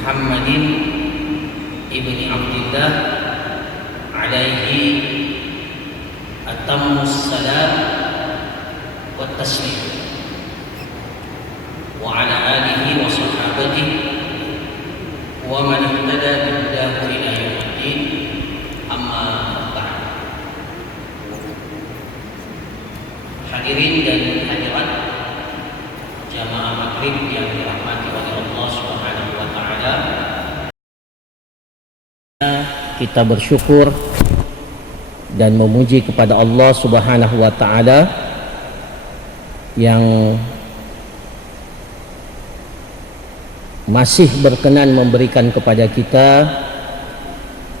Muhammadin ibni Abdillah alaihi atammus salam wa taslim wa ala alihi wa sahabatihi wa man ihtada bihudahu ila yaumiddin, amma ba'd. Hadirin dan hadirat jamaah maghrib yang dirahmati oleh Allah Subhanahu wa taala, kita bersyukur dan memuji kepada Allah Subhanahu wa taala yang masih berkenan memberikan kepada kita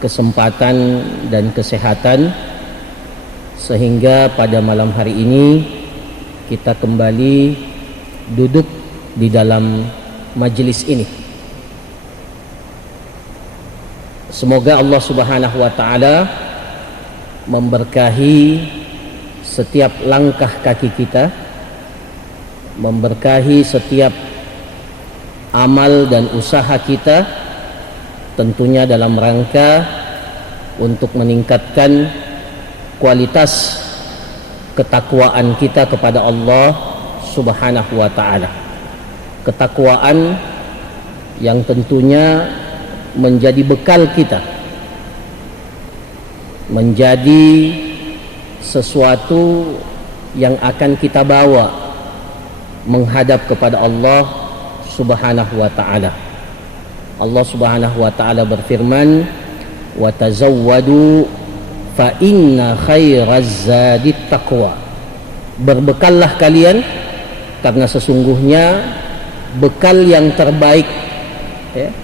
kesempatan dan kesehatan sehingga pada malam hari ini kita kembali duduk di dalam majelis ini. Semoga Allah Subhanahu wa taala memberkahi setiap langkah kaki kita, memberkahi setiap amal dan usaha kita, tentunya dalam rangka untuk meningkatkan kualitas ketakwaan kita kepada Allah Subhanahu wa taala. Ketakwaan yang tentunya menjadi bekal kita, menjadi sesuatu yang akan kita bawa menghadap kepada Allah Subhanahu wa ta'ala. Allah Subhanahu wa ta'ala berfirman, wa tazawwadu fa inna khairaz zadit taqwa. Berbekallah kalian karena sesungguhnya bekal yang terbaik,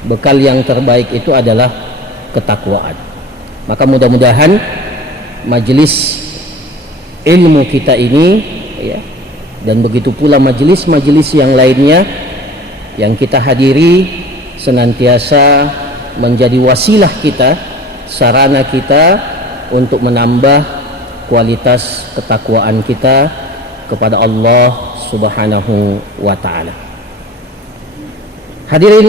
bekal yang terbaik itu adalah ketakwaan. Maka mudah-mudahan majelis ilmu kita ini, dan begitu pula majelis-majelis yang lainnya yang kita hadiri senantiasa menjadi wasilah kita, sarana kita untuk menambah kualitas ketakwaan kita kepada Allah Subhanahu wa ta'ala. Hadirin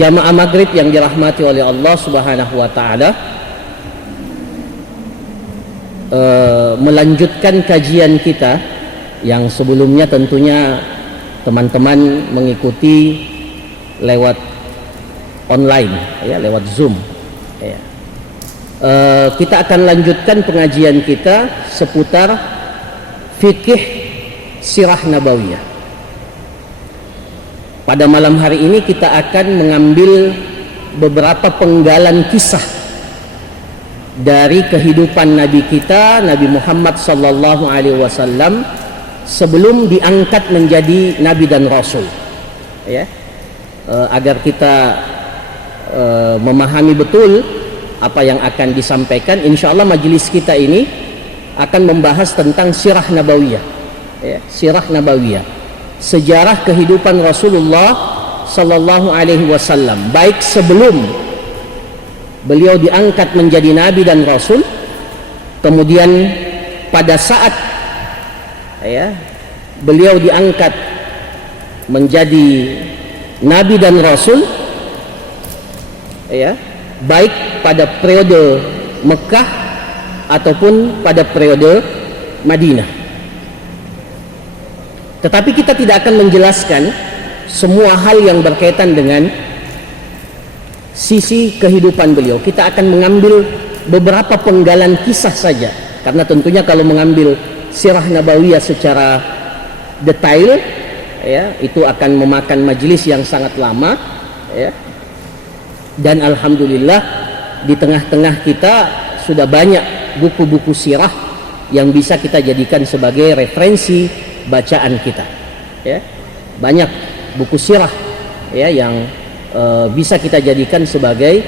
jamaah maghrib yang dirahmati oleh Allah Subhanahu wa ta'ala, melanjutkan kajian kita yang sebelumnya tentunya teman-teman mengikuti lewat online, lewat Zoom. Kita akan lanjutkan pengajian kita seputar fikih sirah nabawiyah. Pada malam hari ini kita akan mengambil beberapa penggalan kisah dari kehidupan Nabi kita, Nabi Muhammad sallallahu alaihi wasallam, sebelum diangkat menjadi Nabi dan Rasul, agar kita memahami betul apa yang akan disampaikan. Insya Allah majelis kita ini akan membahas tentang sirah nabawiyah, sirah nabawiyah, sejarah kehidupan Rasulullah sallallahu alaihi wasallam, baik sebelum beliau diangkat menjadi Nabi dan Rasul, kemudian pada saat beliau diangkat menjadi Nabi dan Rasul, baik pada periode Mekah ataupun pada periode Madinah. Tetapi kita tidak akan menjelaskan semua hal yang berkaitan dengan sisi kehidupan beliau. Kita akan mengambil beberapa penggalan kisah saja, karena tentunya kalau mengambil sirah nabawiyah secara detail, itu akan memakan majelis yang sangat lama, dan alhamdulillah di tengah-tengah kita sudah banyak buku-buku sirah yang bisa kita jadikan sebagai referensi bacaan kita, banyak buku sirah yang bisa kita jadikan sebagai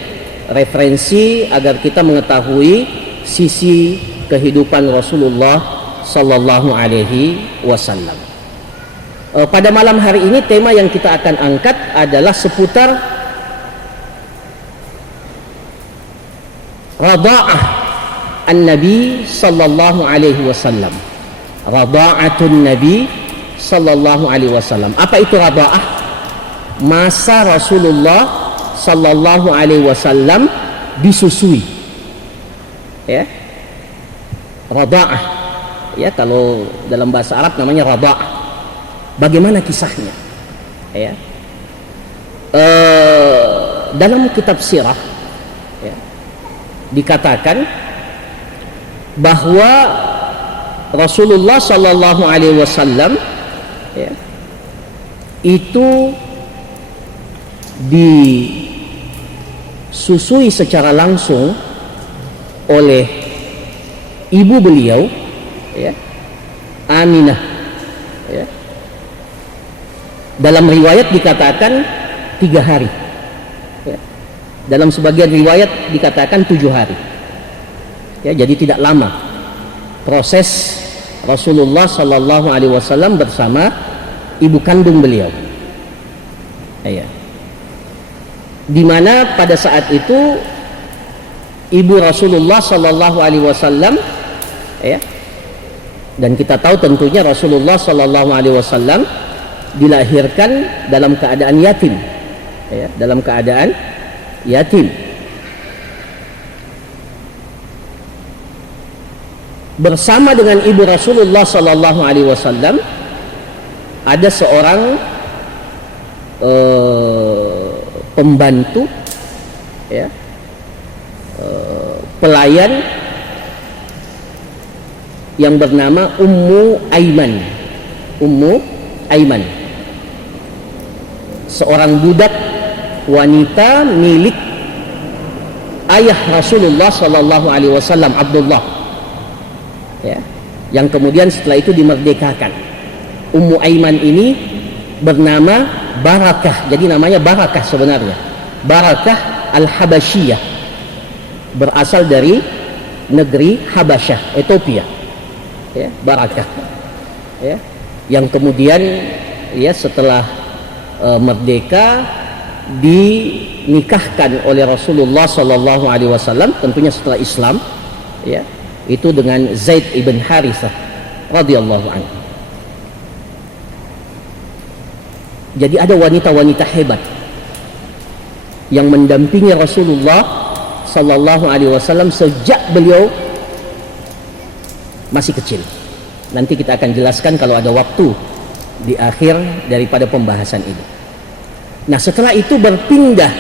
referensi agar kita mengetahui sisi kehidupan Rasulullah sallallahu alaihi wasallam. Pada malam hari ini tema yang kita akan angkat adalah seputar radha'ah an-nabi sallallahu alaihi wasallam. Radha'atun nabi sallallahu alaihi wasallam. Apa itu radha'ah? Masa Rasulullah sallallahu alaihi wasallam disusui, ya, rada'ah, ya, kalau dalam bahasa Arab namanya rada'ah. Bagaimana kisahnya, ya? Dalam kitab sirah, ya, dikatakan bahwa Rasulullah sallallahu alaihi wasallam, ya, itu disusui secara langsung oleh ibu beliau, ya, Aminah, ya. Dalam riwayat dikatakan 3 hari, ya. Dalam sebagian riwayat dikatakan 7 hari, ya. Jadi tidak lama proses Rasulullah Sallallahu Alaihi Wasallam bersama ibu kandung beliau, ya. Dimana pada saat itu ibu Rasulullah Sallallahu Alaihi Wasallam, ya, dan kita tahu tentunya Rasulullah Sallallahu Alaihi Wasallam dilahirkan dalam keadaan yatim, ya, dalam keadaan yatim. Bersama dengan ibu Rasulullah Sallallahu Alaihi Wasallam ada seorang pembantu, ya, pelayan yang bernama Ummu Aiman. Ummu Aiman, seorang budak wanita milik ayah Rasulullah Sallallahu Alaihi Wasallam, Abdullah, ya, yang kemudian setelah itu dimerdekakan. Ummu Aiman ini bernama Barakah, jadi namanya Barakah sebenarnya, Barakah Al-Habasyiyah, berasal dari negeri Habasyah, Ethiopia, ya, Barakah, ya, yang kemudian, ya, setelah merdeka dinikahkan oleh Rasulullah Sallallahu Alaihi Wasallam, tentunya setelah Islam, ya, itu dengan Zaid ibn Harithah radhiyallahu anhu. Jadi ada wanita-wanita hebat yang mendampingi Rasulullah Sallallahu Alaihi Wasallam sejak beliau masih kecil. Nanti kita akan jelaskan kalau ada waktu di akhir daripada pembahasan ini. Nah, setelah itu berpindah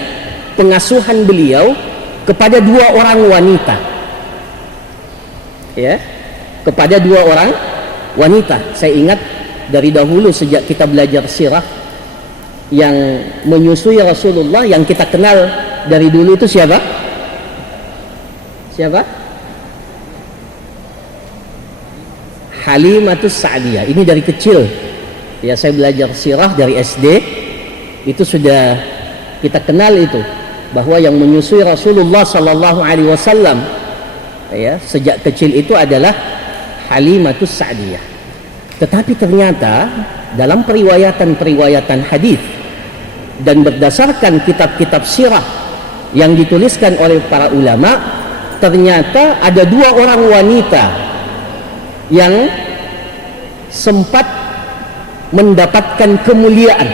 pengasuhan beliau kepada 2 orang wanita, ya, kepada 2 orang wanita. Saya ingat dari dahulu sejak kita belajar sirah, yang menyusui Rasulullah yang kita kenal dari dulu itu siapa? Siapa? Halimatus Sa'diyah. Ini dari kecil, ya, saya belajar sirah dari SD, itu sudah kita kenal itu, bahwa yang menyusui Rasulullah Sallallahu Alaihi Wasallam, ya, sejak kecil itu adalah Halimatus Sa'diyah. Tetapi ternyata dalam periwayatan hadis dan berdasarkan kitab-kitab sirah yang dituliskan oleh para ulama, ternyata ada 2 orang wanita yang sempat mendapatkan kemuliaan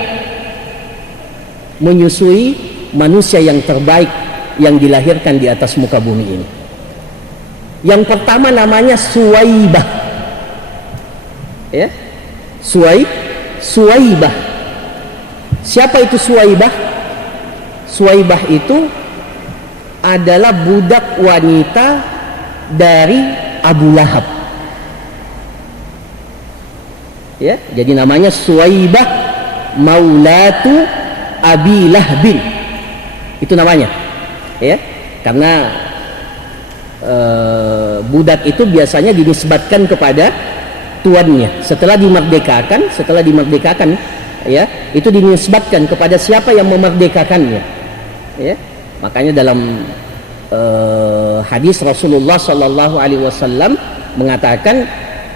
menyusui manusia yang terbaik yang dilahirkan di atas muka bumi ini. Yang pertama namanya Suwaibah, ya, Suwaibah. Siapa itu Suwaibah? Suwaibah itu adalah budak wanita dari Abu Lahab. Ya, jadi namanya Suwaibah Maulatu Abi Lahbin. Itu namanya, ya, karena budak itu biasanya dinisbatkan kepada tuannya. Setelah dimerdekakan, ya, itu dinisbatkan kepada siapa yang memerdekakannya, ya. Makanya dalam hadis Rasulullah Sallallahu Alaihi Wasallam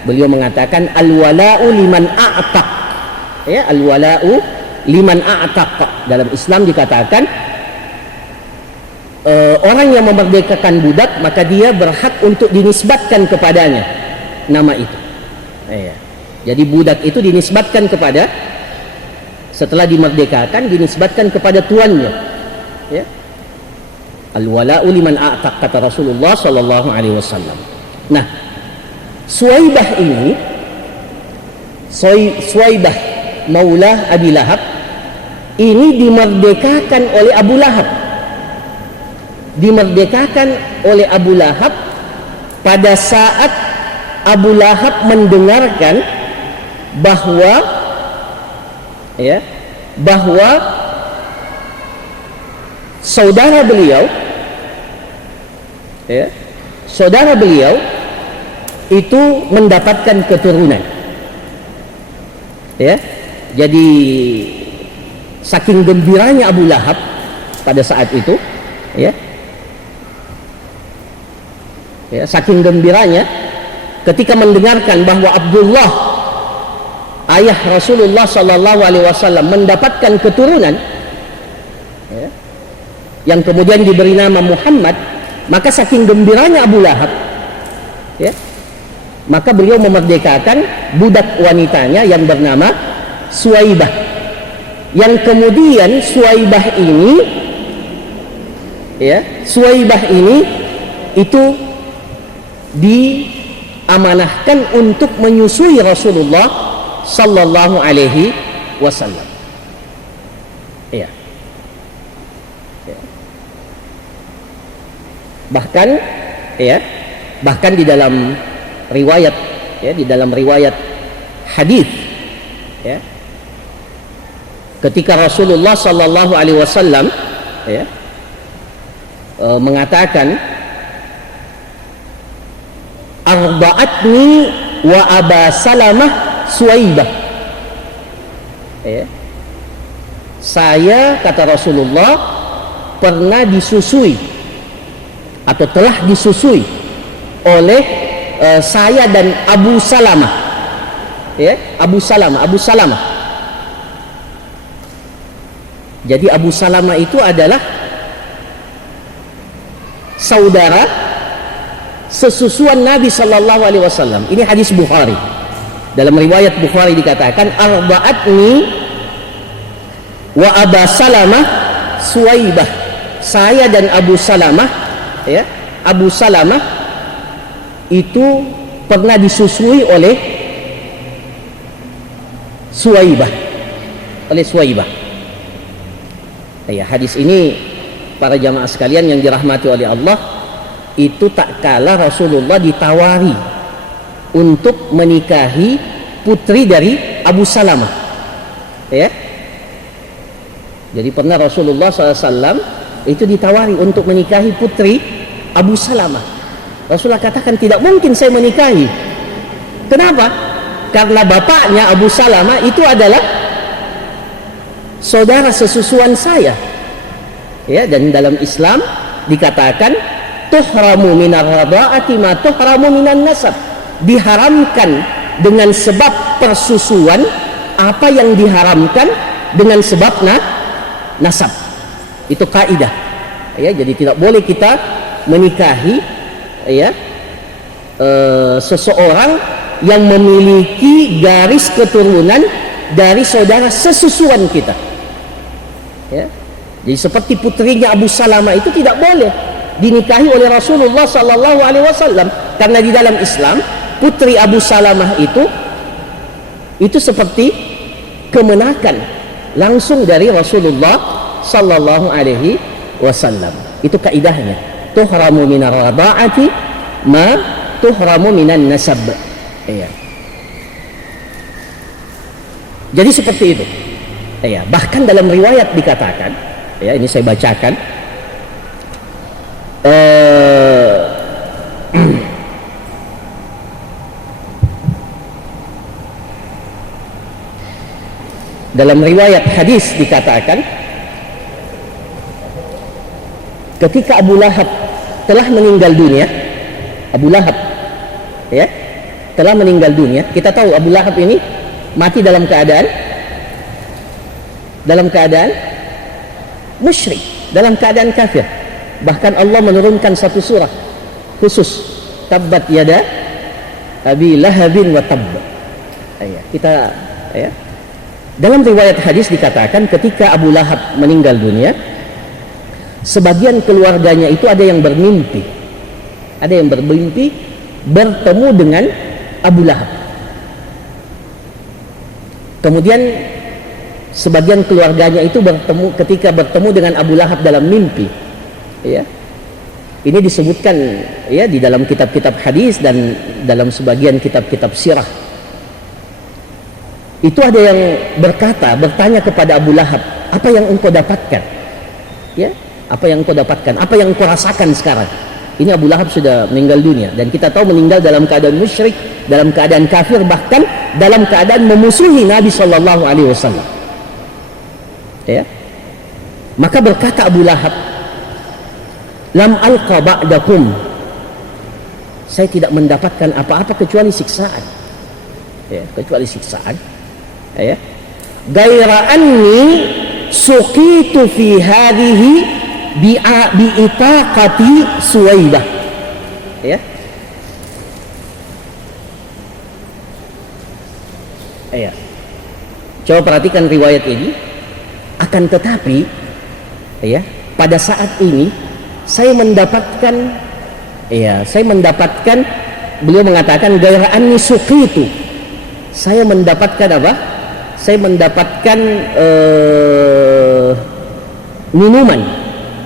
beliau mengatakan al-wala'u liman a'taq, ya, al-wala'u liman a'taq. Dalam Islam dikatakan orang yang memerdekakan budak, maka dia berhak untuk dinisbatkan kepadanya nama itu, ya. Jadi budak itu dinisbatkan kepada, setelah dimerdekakan, dinisbatkan kepada tuannya, Ya. Al-wala'u liman a'taq, kata Rasulullah sallallahu alaihi wasallam. Nah, Suwaibah ini, Suwaibah maulah Abi Lahab ini dimerdekakan oleh Abu Lahab. Dimerdekakan oleh Abu Lahab pada saat Abu Lahab mendengarkan bahwa saudara beliau itu mendapatkan keturunan. Ya. Jadi saking gembiranya Abu Lahab pada saat itu, ya. Ya, saking gembiranya ketika mendengarkan bahwa Abdullah ayah Rasulullah sallallahu alaihi wasallam mendapatkan keturunan, ya, yang kemudian diberi nama Muhammad, maka saking gembiranya Abu Lahab, ya, maka beliau memerdekakan budak wanitanya yang bernama Suwaibah, yang kemudian Suwaibah ini itu diamanahkan untuk menyusui Rasulullah sallallahu alaihi wasallam. Ya. Bahkan di dalam riwayat, ya, di dalam riwayat hadis, ya, ketika Rasulullah sallallahu alaihi wasallam, ya, mengatakan arba'atni wa Aba Salamah Suwaibah, ya, saya, kata Rasulullah, pernah disusui atau telah disusui oleh saya dan Abu Salamah, ya, Abu Salamah. Jadi Abu Salamah itu adalah saudara sesusuan Nabi sallallahu alaihi wasallam. Ini hadis Bukhari. Dalam riwayat Bukhari dikatakan arba'atni wa Aba Salamah Suwaibah. Saya dan Abu Salamah, ya, Abu Salamah itu pernah disusui oleh Suwaibah, Ya, hadis ini para jamaah sekalian yang dirahmati oleh Allah, itu tak kala Rasulullah ditawari untuk menikahi putri dari Abu Salamah, ya. Jadi pernah Rasulullah SAW itu ditawari untuk menikahi putri Abu Salamah. Rasulullah katakan tidak mungkin saya menikahi. Kenapa? Karena bapaknya Abu Salamah itu adalah saudara sesusuan saya, ya. Dan dalam Islam dikatakan tuhramu minar rada'ati ma tuhramu minan nasab, diharamkan dengan sebab persusuan apa yang diharamkan dengan sebab nasab. Itu kaidah, ya. Jadi tidak boleh kita menikahi, ya, seseorang yang memiliki garis keturunan dari saudara sesusuan kita, ya. Jadi seperti putrinya Abu Salamah itu tidak boleh dinikahi oleh Rasulullah sallallahu alaihi wasallam, karena di dalam Islam putri Abu Salamah itu seperti kemenakan langsung dari Rasulullah sallallahu alaihi wasallam. Itu kaidahnya, tuhramu minar rada'ati ma tuhramu minan nasab, ya. Jadi seperti itu, ya. Bahkan dalam riwayat dikatakan, ya, ini saya bacakan, dalam riwayat hadis dikatakan ketika Abu Lahab telah meninggal dunia, Abu Lahab, ya, telah meninggal dunia. Kita tahu Abu Lahab ini mati dalam keadaan musyrik, dalam keadaan kafir. Bahkan Allah menurunkan satu surah khusus, tabbat yada Abi Lahabin wa tabb. Ya. Dalam riwayat hadis dikatakan ketika Abu Lahab meninggal dunia, sebagian keluarganya itu ada yang bermimpi bertemu dengan Abu Lahab. Kemudian sebagian keluarganya itu ketika bertemu dengan Abu Lahab dalam mimpi, ya. Ini disebutkan ya di dalam kitab-kitab hadis dan dalam sebagian kitab-kitab sirah. Itu ada yang bertanya kepada Abu Lahab, apa yang engkau dapatkan? Ya, apa yang engkau dapatkan? Apa yang engkau rasakan sekarang? Ini Abu Lahab sudah meninggal dunia, dan kita tahu meninggal dalam keadaan musyrik, dalam keadaan kafir, bahkan dalam keadaan memusuhi Nabi Shallallahu Alaihi Wasallam. Ya, maka berkata Abu Lahab, lam alqa ba'dakum, saya tidak mendapatkan apa-apa kecuali siksaan, ya, kecuali siksaan, ya. Gaira anni suqitu fi hadhihi bi'itaqati Suwaibah, ya. Ya, coba perhatikan riwayat ini. Akan tetapi, ya, pada saat ini saya mendapatkan, beliau mengatakan gaira anni suqitu, saya mendapatkan apa? Saya mendapatkan minuman,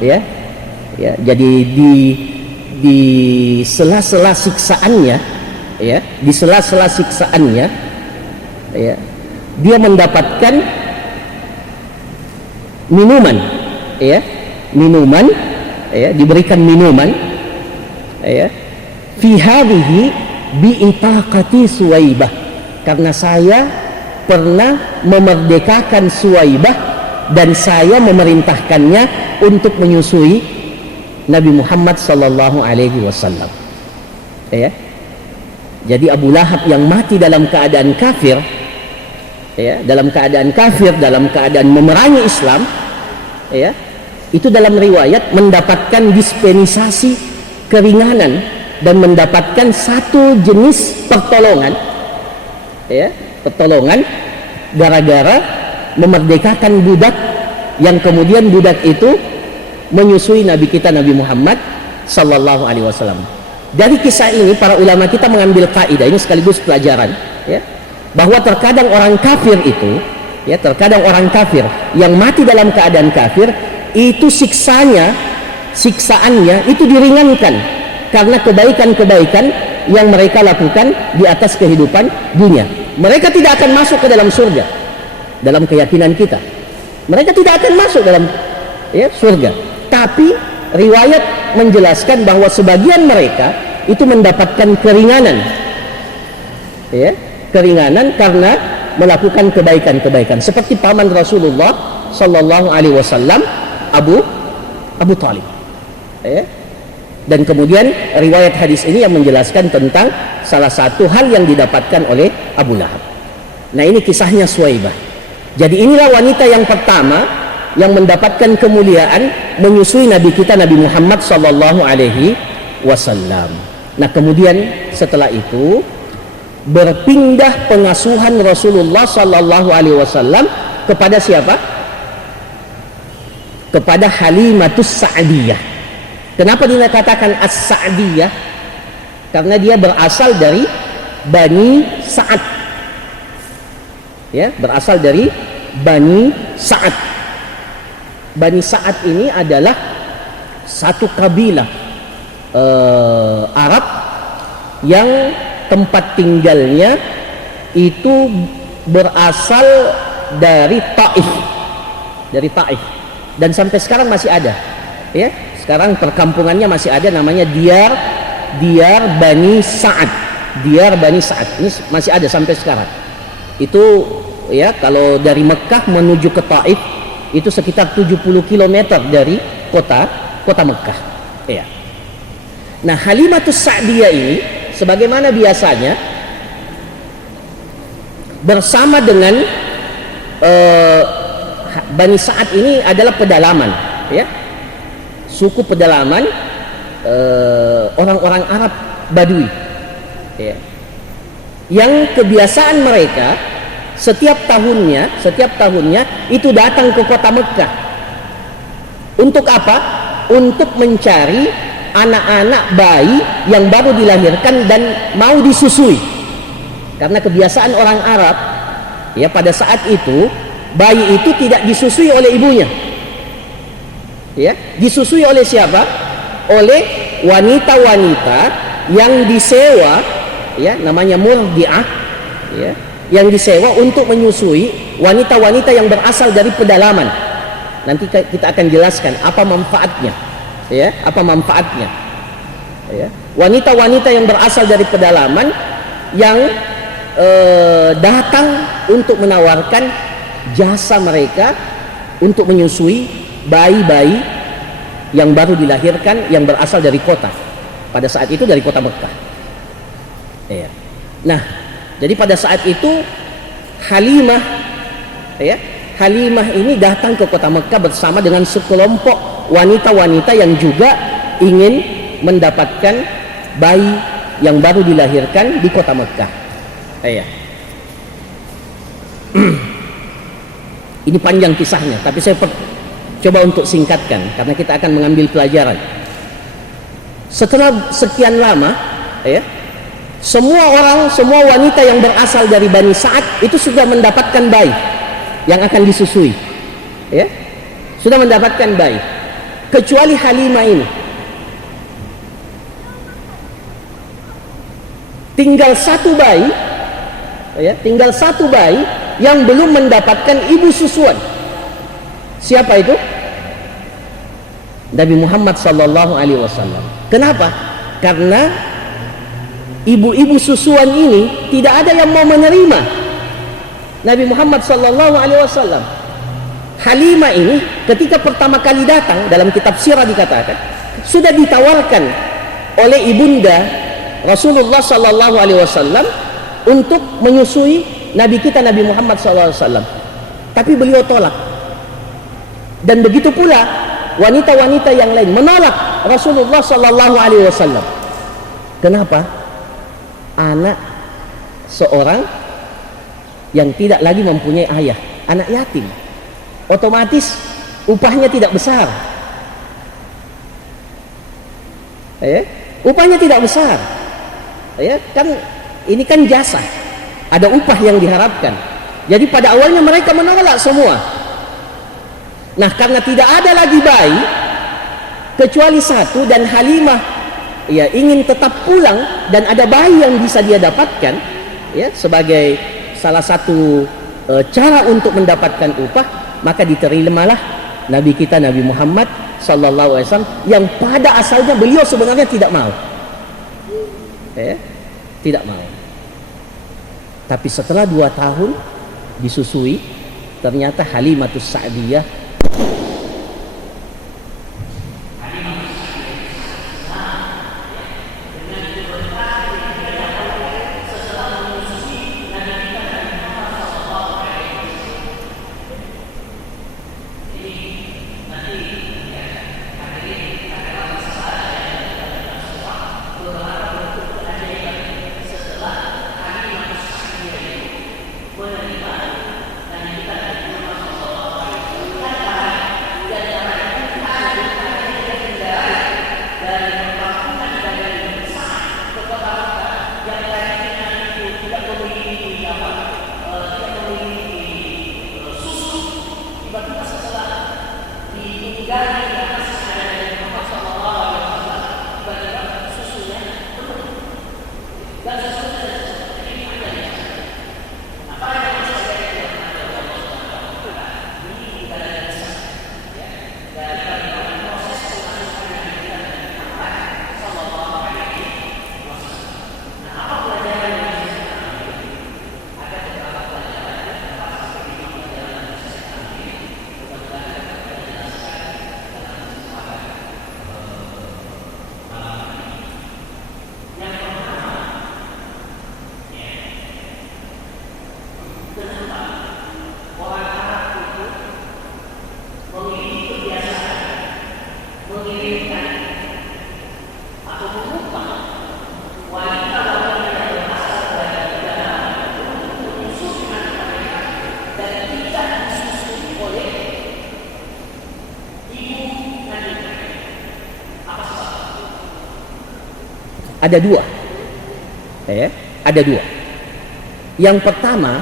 ya. Jadi di sela-sela siksaannya, ya, di sela-sela siksaannya, ya, dia mendapatkan minuman, ya, diberikan minuman, ya, fi hadhihi bi itaqati Suwaibah, karena saya pernah memerdekakan Suwaibah dan saya memerintahkannya untuk menyusui Nabi Muhammad sallallahu alaihi wasallam, ya. Jadi Abu Lahab yang mati dalam keadaan kafir, ya, dalam keadaan memerangi Islam, ya, itu dalam riwayat mendapatkan dispensasi keringanan dan mendapatkan satu jenis pertolongan, ya, pertolongan gara-gara memerdekakan budak yang kemudian budak itu menyusui Nabi kita Nabi Muhammad sallallahu alaihi wasallam. Dari kisah ini para ulama kita mengambil kaidah ini sekaligus pelajaran, ya, bahwa terkadang orang kafir itu, ya, terkadang orang kafir yang mati dalam keadaan kafir itu siksaannya itu diringankan karena kebaikan-kebaikan yang mereka lakukan di atas kehidupan dunia. Mereka tidak akan masuk ke dalam surga dalam keyakinan kita. Mereka tidak akan masuk dalam, ya, surga. Tapi riwayat menjelaskan bahwa sebagian mereka itu mendapatkan keringanan, ya, keringanan karena melakukan kebaikan-kebaikan seperti paman Rasulullah sallallahu alaihi wasallam Abu Thalib, ya. Dan kemudian riwayat hadis ini yang menjelaskan tentang salah satu hal yang didapatkan oleh Abu Lahab. Nah, ini kisahnya Suwaibah. Jadi inilah wanita yang pertama yang mendapatkan kemuliaan menyusui Nabi kita Nabi Muhammad sallallahu alaihi wasallam. Nah, kemudian setelah itu berpindah pengasuhan Rasulullah sallallahu alaihi wasallam kepada siapa? Kepada Halimatus Sa'diyah. Kenapa dikatakan As-Sa'diyah? Karena dia berasal dari Bani Sa'ad. Ya, berasal dari Bani Sa'ad. Bani Sa'ad ini adalah satu kabilah Arab yang tempat tinggalnya itu berasal dari Taif, dan sampai sekarang masih ada, ya. Sekarang perkampungannya masih ada, namanya Diyar Bani Sa'ad. Diyar Bani Sa'ad ini masih ada sampai sekarang. Itu, ya, kalau dari Mekah menuju ke Taif itu sekitar 70 km dari kota Mekah, ya. Nah, Halimatus Sa'diyah ini sebagaimana biasanya bersama dengan Bani Sa'ad ini adalah pedalaman, ya, suku pedalaman, orang-orang Arab Badui, ya, yang kebiasaan mereka setiap tahunnya itu datang ke kota Mekah. Untuk apa? untuk mencari anak-anak bayi yang baru dilahirkan dan mau disusui. Karena kebiasaan orang Arab, ya, pada saat itu bayi itu tidak disusui oleh ibunya, ya, disusui oleh siapa? Oleh wanita-wanita yang disewa, ya, namanya murdiah, ya, yang disewa untuk menyusui wanita-wanita yang berasal dari pedalaman. Nanti kita akan jelaskan apa manfaatnya, ya, apa manfaatnya, ya. Wanita-wanita yang berasal dari pedalaman yang datang untuk menawarkan jasa mereka untuk menyusui bayi-bayi yang baru dilahirkan yang berasal dari kota. Pada saat itu dari kota Mekah, ya. Nah, jadi pada saat itu Halimah, ya, Halimah ini datang ke kota Mekah bersama dengan sekelompok wanita-wanita yang juga ingin mendapatkan bayi yang baru dilahirkan di kota Mekah. Ya. Ini panjang kisahnya, tapi saya coba untuk singkatkan karena kita akan mengambil pelajaran. Setelah sekian lama, ya, semua wanita yang berasal dari Bani Sa'ad itu sudah mendapatkan bayi yang akan disusui, ya, sudah mendapatkan bayi, kecuali Halimah ini. Tinggal satu bayi, ya, tinggal satu bayi yang belum mendapatkan ibu susuan. Siapa itu? Nabi Muhammad sallallahu alaihi wasallam. Kenapa? Karena ibu-ibu susuan ini tidak ada yang mau menerima Nabi Muhammad sallallahu alaihi wasallam. Halimah ini ketika pertama kali datang, dalam kitab sirah dikatakan sudah ditawarkan oleh ibunda Rasulullah sallallahu alaihi wasallam untuk menyusui Nabi kita Nabi Muhammad sallallahu alaihi wasallam, tapi beliau tolak. Dan begitu pula wanita-wanita yang lain menolak Rasulullah sallallahu alaihi wasallam. Kenapa? Anak seorang yang tidak lagi mempunyai ayah, anak yatim, otomatis upahnya tidak besar, ya, upahnya tidak besar, ya, kan ini kan jasa, ada upah yang diharapkan. Jadi pada awalnya mereka menolak semua. Nah, karena tidak ada lagi bayi kecuali satu dan Halimah, ya, ingin tetap pulang dan ada bayi yang bisa dia dapatkan, ya, sebagai salah satu cara untuk mendapatkan upah, maka diterimalah Nabi kita Nabi Muhammad sallallahu alaihi wasallam yang pada asalnya beliau sebenarnya tidak mau, ya, tidak mau. Tapi setelah 2 tahun disusui, ternyata Halimatus Sa'diyah ada dua, ya, ada dua. Yang pertama,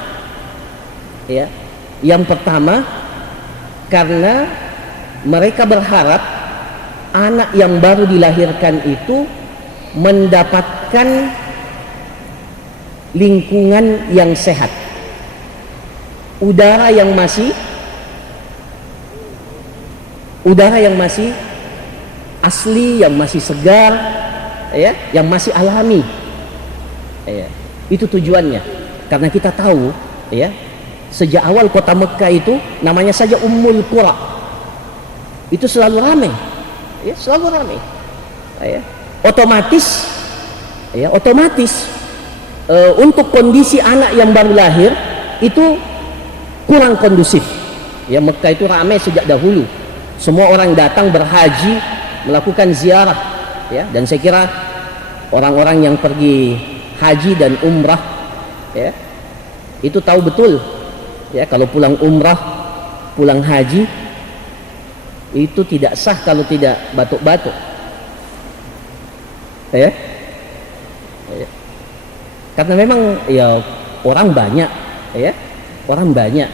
karena mereka berharap anak yang baru dilahirkan itu mendapatkan lingkungan yang sehat, udara yang masih asli, yang masih segar, ya, yang masih alami, ya. Itu tujuannya. Karena kita tahu, ya, sejak awal kota Mekah itu namanya saja Ummul Qura, itu selalu ramai, ya, selalu ramai, ya. Otomatis untuk kondisi anak yang baru lahir itu kurang kondusif, ya. Mekah itu ramai sejak dahulu, semua orang datang berhaji, melakukan ziarah, ya. Dan saya kira orang-orang yang pergi haji dan umrah, ya, itu tahu betul, ya, kalau pulang umrah, pulang haji itu tidak sah kalau tidak batuk-batuk, ya. Karena memang, ya, orang banyak, ya, orang banyak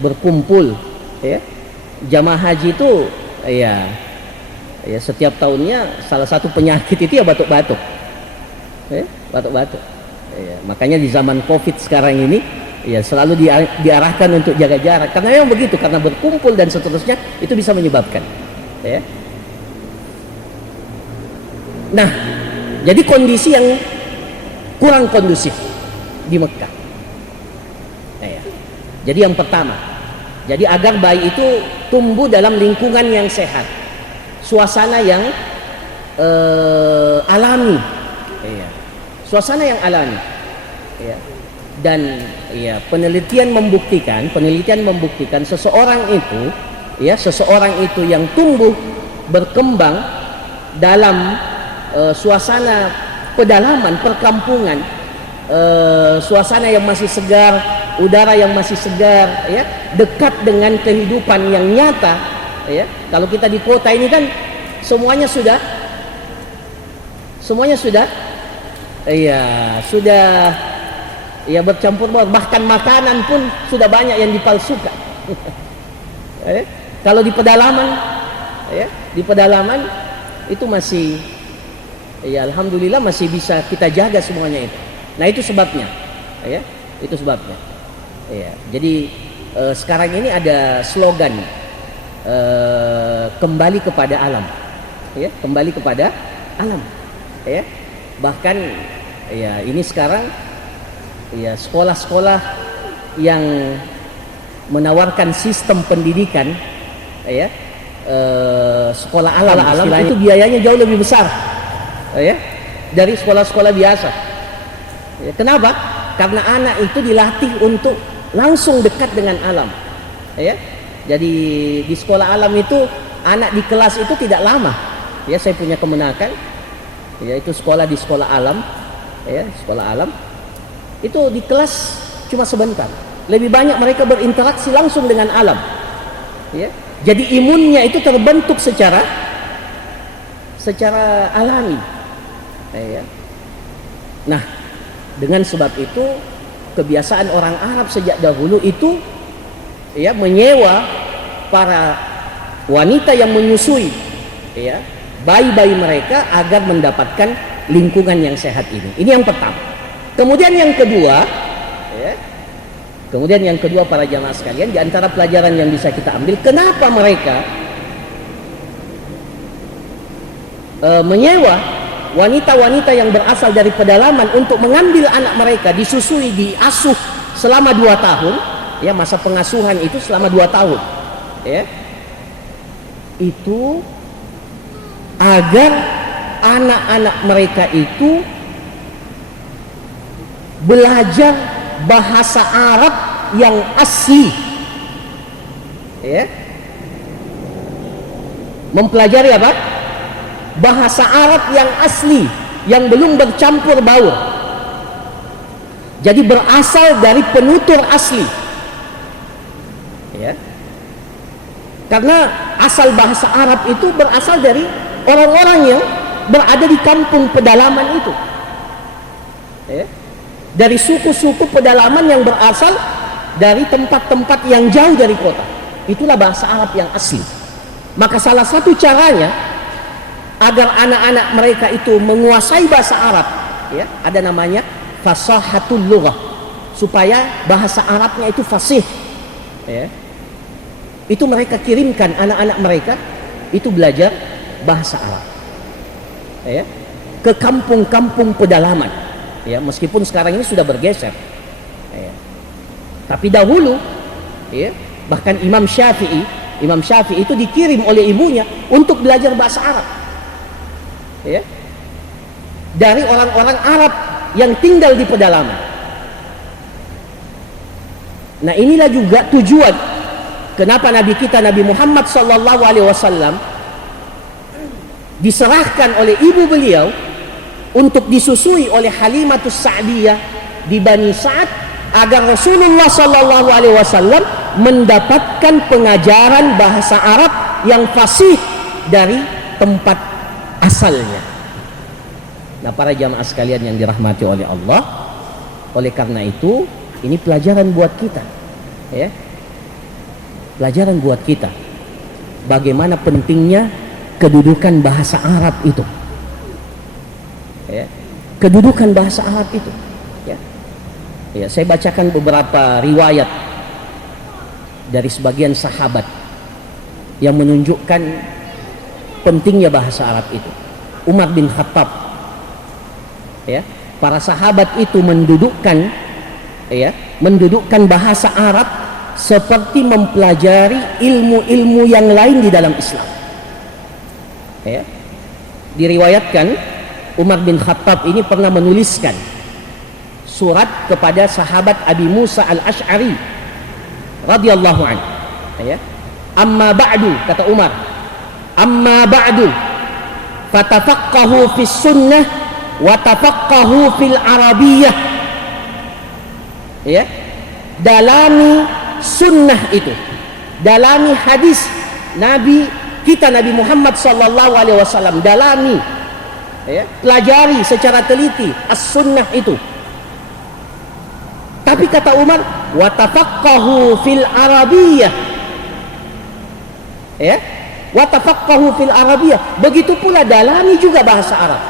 berkumpul, ya. Jamaah haji itu, ya, setiap tahunnya salah satu penyakit itu ya batuk-batuk, ya, batuk-batuk, ya. Makanya di zaman COVID sekarang ini, ya, selalu diarahkan untuk jaga jarak, karena memang begitu, karena berkumpul dan seterusnya itu bisa menyebabkan, ya. Nah, jadi kondisi yang kurang kondusif di Mekah, ya. Jadi yang pertama, jadi agar bayi itu tumbuh dalam lingkungan yang sehat, suasana yang alami, ya. Suasana yang alami, ya. Dan, ya, penelitian membuktikan seseorang itu yang tumbuh berkembang dalam suasana pedalaman, perkampungan, suasana yang masih segar, udara yang masih segar, ya, dekat dengan kehidupan yang nyata, ya. Kalau kita di kota ini kan semuanya sudah bercampur baur, bahkan makanan pun sudah banyak yang dipalsukan. Kalau di pedalaman, ya, itu masih, ya, alhamdulillah masih bisa kita jaga semuanya itu. Nah, itu sebabnya, ya, itu sebabnya, ya. Jadi sekarang ini ada slogan kembali kepada alam, ya, kembali kepada alam, ya. Bahkan, ya, ini sekarang, ya, sekolah-sekolah yang menawarkan sistem pendidikan, ya, sekolah alam itu biayanya jauh lebih besar, ya, dari sekolah-sekolah biasa, ya. Kenapa? Karena anak itu dilatih untuk langsung dekat dengan alam, ya. Jadi di sekolah alam itu anak di kelas itu tidak lama, ya. Saya punya kemenakan, yaitu sekolah di sekolah alam, ya, sekolah alam itu di kelas cuma sebentar, lebih banyak mereka berinteraksi langsung dengan alam, ya. Jadi imunnya itu terbentuk secara alami, ya. Nah, dengan sebab itu kebiasaan orang Arab sejak dahulu itu, ya, menyewa para wanita yang menyusui, ya, bayi-bayi mereka agar mendapatkan lingkungan yang sehat ini. Ini yang pertama. Kemudian yang kedua, ya, para jamaah sekalian, di antara pelajaran yang bisa kita ambil, kenapa mereka menyewa wanita-wanita yang berasal dari pedalaman untuk mengambil anak mereka, disusui, diasuh selama 2 tahun, ya, masa pengasuhan itu selama 2 tahun, ya. Itu agar anak-anak mereka itu belajar bahasa Arab yang asli, ya. Mempelajari apa? Bahasa Arab yang asli, yang belum bercampur baur. Jadi berasal dari penutur asli, ya. Karena asal bahasa Arab itu berasal dari orang-orang yang berada di kampung pedalaman itu, ya. Dari suku-suku pedalaman yang berasal dari tempat-tempat yang jauh dari kota. Itulah bahasa Arab yang asli. Maka salah satu caranya agar anak-anak mereka itu menguasai bahasa Arab, ya, ada namanya fasahatul lughah, supaya bahasa Arabnya itu fasih, ya. Itu mereka kirimkan anak-anak mereka itu belajar bahasa Arab, ya, ke kampung-kampung pedalaman, ya, meskipun sekarang ini sudah bergeser, ya. Tapi dahulu, ya, bahkan Imam Syafi'i itu dikirim oleh ibunya untuk belajar bahasa Arab, ya, dari orang-orang Arab yang tinggal di pedalaman. Nah, inilah juga tujuan kenapa Nabi kita, Nabi Muhammad SAW, diserahkan oleh ibu beliau untuk disusui oleh Halimatus Sa'diyah di Bani Sa'ad, agar Rasulullah SAW mendapatkan pengajaran bahasa Arab yang fasih dari tempat asalnya. Nah, para jamaah sekalian yang dirahmati oleh Allah, oleh karena itu ini pelajaran buat kita, ya, pelajaran buat kita bagaimana pentingnya kedudukan bahasa Arab itu, ya, kedudukan bahasa Arab itu, ya. Ya, saya bacakan beberapa riwayat dari sebagian sahabat yang menunjukkan pentingnya bahasa Arab itu. Umar bin Khattab, ya, para sahabat itu mendudukkan bahasa Arab seperti mempelajari ilmu-ilmu yang lain di dalam Islam, ya. Diriwayatkan Umar bin Khattab ini pernah menuliskan surat kepada sahabat Abi Musa al-Ash'ari radhiyallahu anhu, ya. Amma ba'du, kata Umar, amma ba'du fatafaqahu fis sunnah wa tafaqahu fil arabiyyah, ya. Dalami sunnah itu, dalami hadis Nabi kita, Nabi Muhammad SAW, dalami, ya, pelajari secara teliti as-sunnah itu. Tapi kata Umar, wa tafaqahu fil arabiyyah, ya, wa tafaqahu fil arabiyyah, begitu pula dalami juga bahasa Arab,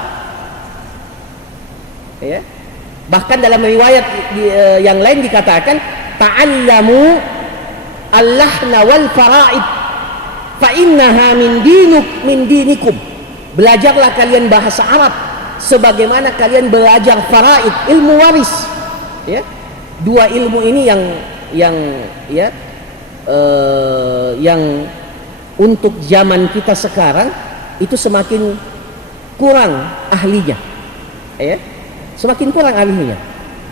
ya. Bahkan dalam riwayat yang lain dikatakan, ta'allamu al-lahna wal fara'id fa innaha min dinikum, belajarlah kalian bahasa Arab sebagaimana kalian belajar faraid, ilmu waris, ya. Dua ilmu ini yang untuk zaman kita sekarang itu semakin kurang ahlinya, ya, semakin kurang ahlinya,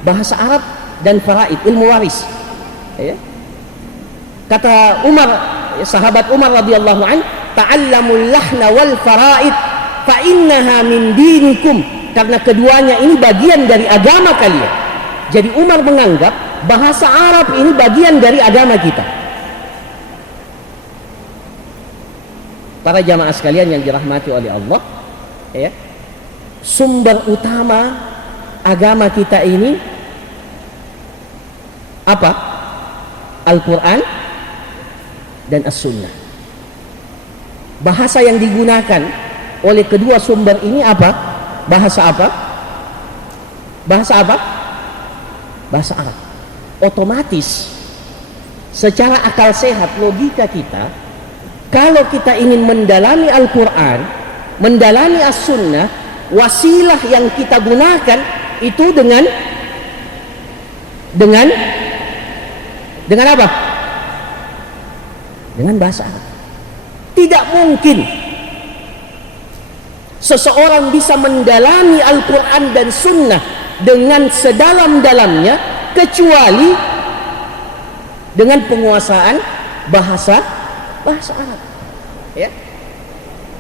bahasa Arab dan faraid, ilmu waris, ya. Kata Umar, sahabat Umar radhiyallahu an, ta'allamul lahna wal faraid fa innaha min dinikum, karena keduanya ini bagian dari agama kalian. Jadi Umar menganggap bahasa Arab ini bagian dari agama kita. Para jamaah sekalian yang dirahmati oleh Allah, ya, sumber utama agama kita ini apa? Al-Quran dan As-Sunnah. Bahasa yang digunakan oleh kedua sumber ini apa? Bahasa apa? Bahasa apa? Bahasa Arab. Otomatis secara akal sehat, logika kita, kalau kita ingin mendalami Al-Quran, mendalami As-Sunnah, wasilah yang kita gunakan itu dengan apa? Dengan bahasa Arab. Tidak mungkin seseorang bisa mendalami Al-Quran dan Sunnah dengan sedalam-dalamnya kecuali dengan penguasaan bahasa Arab, ya.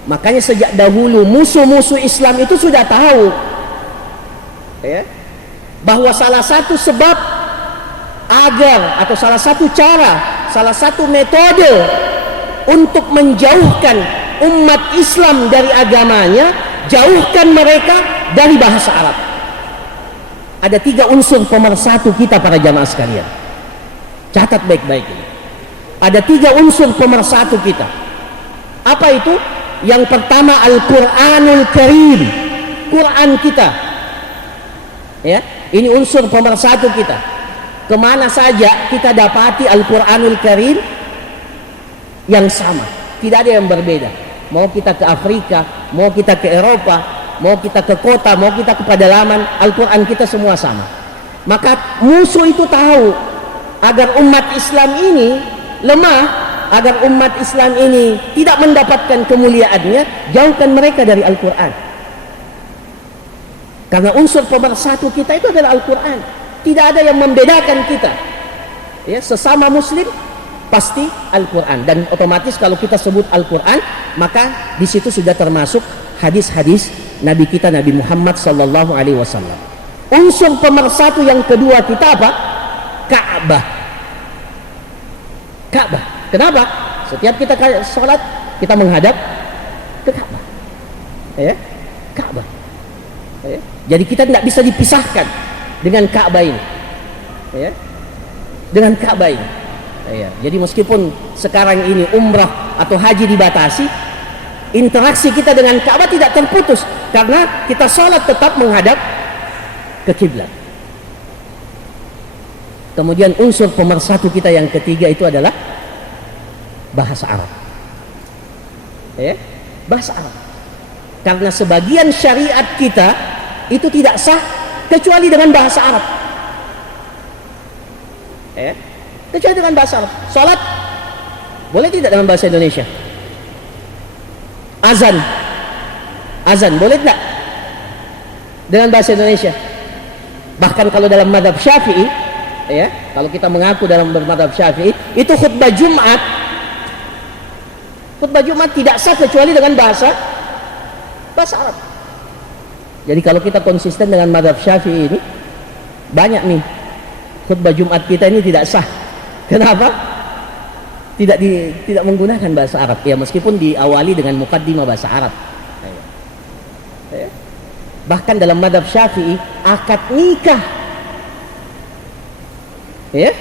Makanya sejak dahulu musuh-musuh Islam itu sudah tahu, ya, bahwa salah satu sebab agar, atau salah satu cara, salah satu metode untuk menjauhkan umat Islam dari agamanya jauhkan mereka dari bahasa Arab. Ada 3 unsur pemersatu kita para jamaah sekalian. Catat baik-baik ini. Ada 3 unsur pemersatu kita. Apa itu? Yang pertama Al-Quranul Karim, Quran kita. Ya, ini unsur pemersatu kita. Kemana saja kita dapati Al-Quranul Karim yang sama, tidak ada yang berbeda. Mau kita ke Afrika, mau kita ke Eropa, mau kita ke kota, mau kita ke pedalaman, Al-Quran kita semua sama. Maka musuh itu tahu agar umat Islam ini lemah, agar umat Islam ini tidak mendapatkan kemuliaannya, jauhkan mereka dari Al-Quran. Karena unsur pemersatu kita itu adalah Al-Quran. Tidak ada yang membedakan kita. Ya, sesama Muslim pasti Al-Quran. Dan otomatis kalau kita sebut Al-Quran, maka di situ sudah termasuk hadis-hadis Nabi kita Nabi Muhammad sallallahu alaihi wasallam. Unsur pemersatu yang kedua kita apa? Ka'bah. Ka'bah. Kenapa? Setiap kita sholat kita menghadap ke Ka'bah. Ya, Ka'bah. Ya. Jadi kita tidak bisa dipisahkan dengan Ka'bah ini. Ya. Dengan Ka'bah ini. Ya. Jadi meskipun sekarang ini umrah atau haji dibatasi, interaksi kita dengan Ka'bah tidak terputus karena kita sholat tetap menghadap ke kiblat. Kemudian unsur pemersatu kita yang ketiga itu adalah bahasa Arab. Ya, bahasa Arab. Karena sebagian syariat kita itu tidak sah kecuali dengan bahasa Arab. Ya, kecuali dengan bahasa Arab. Salat boleh tidak dengan bahasa Indonesia? Azan boleh tidak dengan bahasa Indonesia? Bahkan kalau dalam mazhab Syafi'i, ya, kalau kita mengaku dalam mazhab Syafi'i, itu khutbah Jumat tidak sah kecuali dengan bahasa Arab. Jadi kalau kita konsisten dengan mazhab Syafi'i ini, banyak nih khutbah Jumat kita ini tidak sah. Kenapa? Tidak menggunakan bahasa Arab. Ya, meskipun diawali dengan mukaddimah bahasa Arab. Ya. Bahkan dalam mazhab Syafi'i, akad nikah, ya,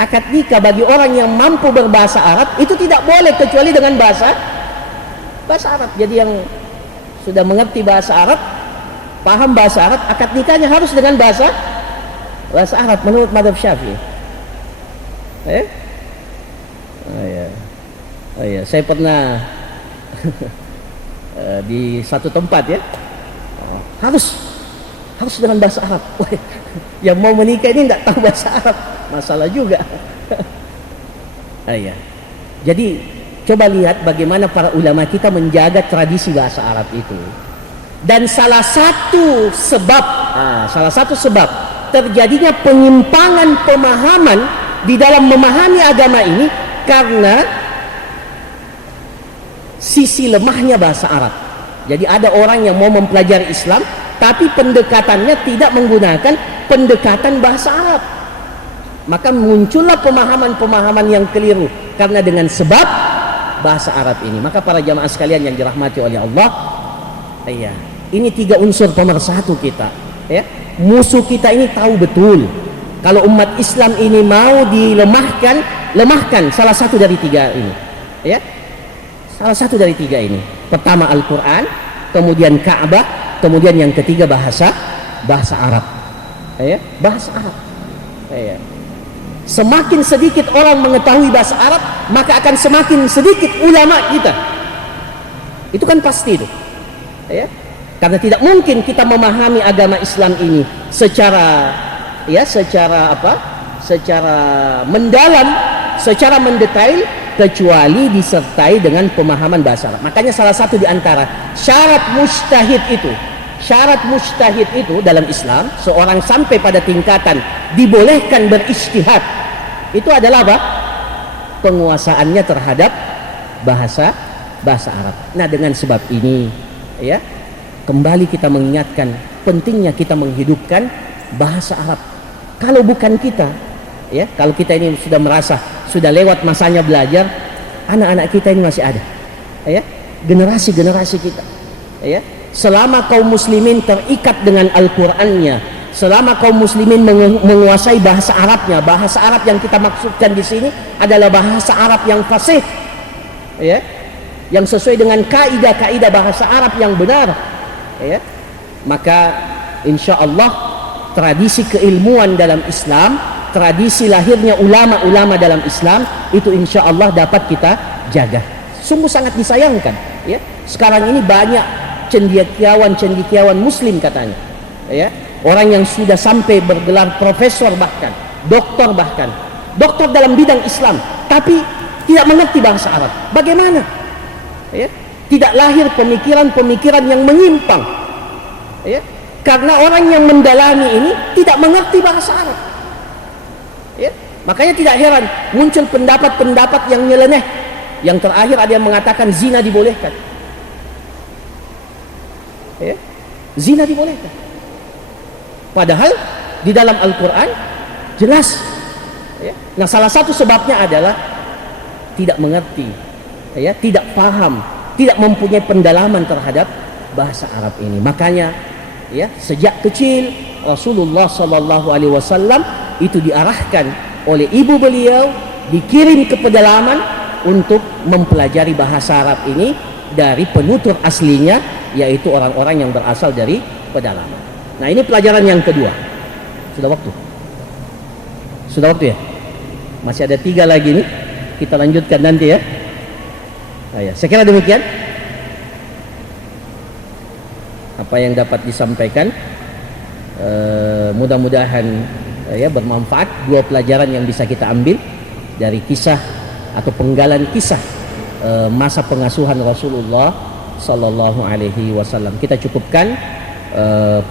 akad nikah bagi orang yang mampu berbahasa Arab itu tidak boleh kecuali dengan bahasa Arab. Jadi yang sudah mengerti bahasa Arab, paham bahasa Arab, akad nikahnya harus dengan bahasa Arab menurut mazhab Syafi'i. Oh ya, saya pernah di satu tempat, ya, harus dengan bahasa Arab. Yang mau menikah ini tidak tahu bahasa Arab, masalah juga. Ya. Jadi coba lihat bagaimana para ulama kita menjaga tradisi bahasa Arab itu. Dan salah satu sebab terjadinya penyimpangan pemahaman di dalam memahami agama ini karena sisi lemahnya bahasa Arab. Jadi ada orang yang mau mempelajari Islam tapi pendekatannya tidak menggunakan pendekatan bahasa Arab, maka muncullah pemahaman-pemahaman yang keliru karena dengan sebab bahasa Arab ini. Maka para jamaah sekalian yang dirahmati oleh Allah, ya, ini 3 unsur pemersatu kita. Ya, musuh kita ini tahu betul kalau umat Islam ini mau lemahkan salah satu dari 3 ini. Ya, salah satu dari 3 ini. Pertama Al-Quran, kemudian Ka'bah, kemudian yang ketiga bahasa Arab. Ya, bahasa Arab. Ya. Semakin sedikit orang mengetahui bahasa Arab, maka akan semakin sedikit ulama kita. Itu kan pasti itu. Ya. Karena tidak mungkin kita memahami agama Islam ini secara mendalam, secara mendetail, kecuali disertai dengan pemahaman bahasa Arab. Makanya salah satu di antara syarat mujtahid itu dalam Islam, seorang sampai pada tingkatan dibolehkan berijtihad, itu adalah apa? Penguasaannya terhadap bahasa Arab. Nah, dengan sebab ini, ya, kembali kita mengingatkan pentingnya kita menghidupkan bahasa Arab. Kalau bukan kita, ya, kalau kita ini sudah merasa sudah lewat masanya belajar, anak-anak kita ini masih ada, ya, generasi kita, ya, Selama kaum muslimin terikat dengan Al-Qur'annya, selama kaum muslimin menguasai bahasa Arabnya, bahasa Arab yang kita maksudkan di sini adalah bahasa Arab yang fasih, ya, yang sesuai dengan kaidah-kaidah bahasa Arab yang benar, ya, maka insya Allah tradisi keilmuan dalam Islam, tradisi lahirnya ulama-ulama dalam Islam itu insya Allah dapat kita jaga. Sungguh sangat disayangkan, ya, sekarang ini banyak cendekiawan muslim katanya, ya, orang yang sudah sampai bergelar profesor bahkan doktor dalam bidang Islam, tapi tidak mengerti bahasa Arab. Bagaimana, ya? Tidak lahir pemikiran-pemikiran yang menyimpang, ya, karena orang yang mendalami ini tidak mengerti bahasa Arab, ya. Makanya tidak heran muncul pendapat-pendapat yang nyeleneh. Yang terakhir ada yang mengatakan zina dibolehkan, ya, zina dibolehkan, padahal di dalam Al-Quran jelas, ya. Nah, salah satu sebabnya adalah tidak mengerti, ya, tidak paham, tidak mempunyai pendalaman terhadap bahasa Arab ini. Makanya, ya, sejak kecil Rasulullah SAW itu diarahkan oleh ibu beliau, dikirim ke pedalaman untuk mempelajari bahasa Arab ini dari penutur aslinya, yaitu orang-orang yang berasal dari pedalaman. Nah, ini pelajaran yang kedua. Sudah waktu ya? Masih ada 3 lagi nih, kita lanjutkan nanti ya. Nah, ya, saya kira demikian apa yang dapat disampaikan. Mudah-mudahan ya bermanfaat. 2 pelajaran yang bisa kita ambil dari kisah atau penggalan kisah masa pengasuhan Rasulullah Sallallahu Alaihi Wasallam. Kita cukupkan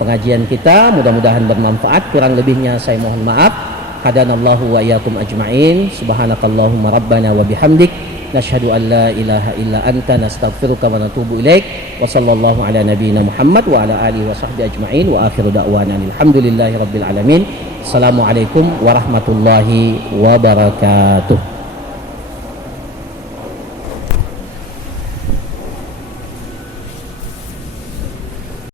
pengajian kita, mudah-mudahan bermanfaat. Kurang lebihnya saya mohon maaf. Hadanallahu wa iyyakum ajma'in. Subhanakallahumma rabbana wa bihamdik, nashhadu an la ilaha illa anta, nastaghfiruka wa natubu ilaik. Wa sallallahu ala nabiyyina Muhammad wa ala alihi wa sahbihi ajma'in. Wa akhiru da'wana alhamdulillahi rabbil alamin. Assalamualaikum warahmatullahi wabarakatuh.